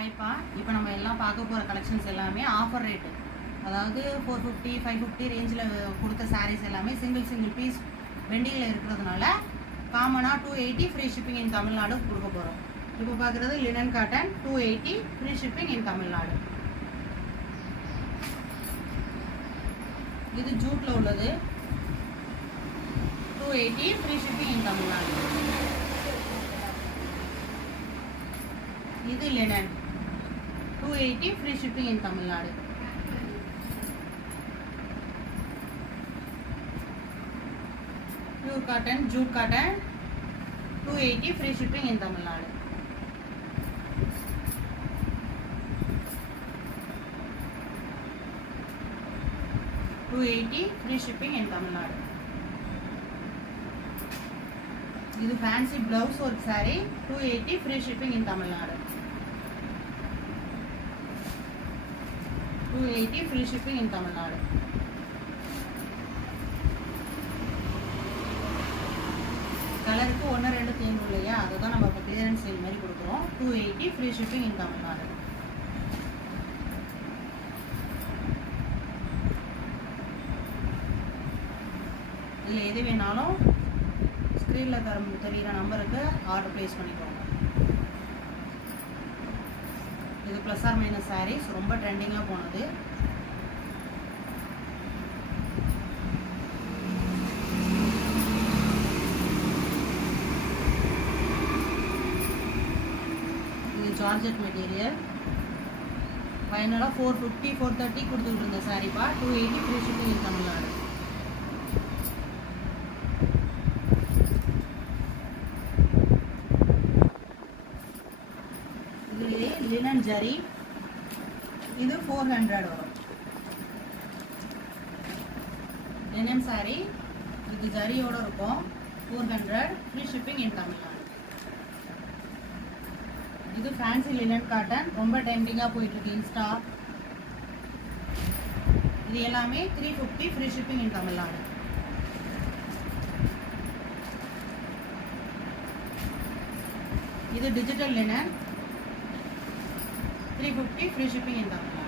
ஹாய்ப்பா, இப்போ நம்ம எல்லாம் பார்க்க போகிற கலெக்ஷன்ஸ் எல்லாமே ஆஃபர் ரேட்டு, அதாவது 450 550 ரேஞ்சில் கொடுத்த சாரீஸ் எல்லாமே சிங்கிள் பீஸ் வெண்டிங்கில் இருக்கிறதுனால காமனாக 280 ஃப்ரீ ஷிப்பிங் இன் தமிழ்நாடு கொடுக்க போகிறோம். இப்போ பார்க்குறது linen cotton 280 free shipping in Tamil Nadu. இது ஜூட்டில் உள்ளது 280 ஃப்ரீ ஷிப்பிங் இன் தமிழ்நாடு. இது linen 280 free shipping in Tamil Nadu. Pure cotton jute cotton 280 free shipping in Tamil Nadu. $280 free shipping in Tamil Nadu. இது fancy blouse work sari 280 free shipping in Tamil Nadu. 280 free shipping in Tamil Nadu. கலருக்கு 1-2 தேங்கும் இல்லையா, அதை தான் நம்ம இப்போ கிளியரன்ஸ் சேல் மாதிரி கொடுக்குறோம். 280 ஃப்ரீ ஷிப்பிங் இன் தமிழ்நாடு. இதில் எது வேணாலும் ஸ்க்ரீனில் தெரிகிற நம்பருக்கு ஆர்டர் ப்ளேஸ் பண்ணிக்கோங்க. இது ப்ளஸ் ஆர் மைனஸ் சாரீஸ், ரொம்ப ட்ரெண்டிங்காக போனது. இது ஜார்ஜெட் மெட்டீரியல். ஃபைனலாக 450 430 கொடுத்துக்கிட்டு இருந்த சாரீப்பா 280 ஃப்ரீ ஷிப்பிங் இன் தமிழ்நாடு. லினன் ஜரி, இது 400 வரும். லினன் சாரி, இது ஜரியோட இருக்கும் 400 ஃப்ரீ ஷிப்பிங் இன் தமிழ்நாடு. இது ஃபேன்சி லினன் காட்டன், ரொம்ப ட்ரெண்டிங்காக போயிட்டு இருக்கு இன்ஸ்டா. இது எல்லாமே 350 ஃப்ரீ ஷிப்பிங் இன் தமிழ்நாடு. இது digital linen 350 free shipping in Tamil Nadu.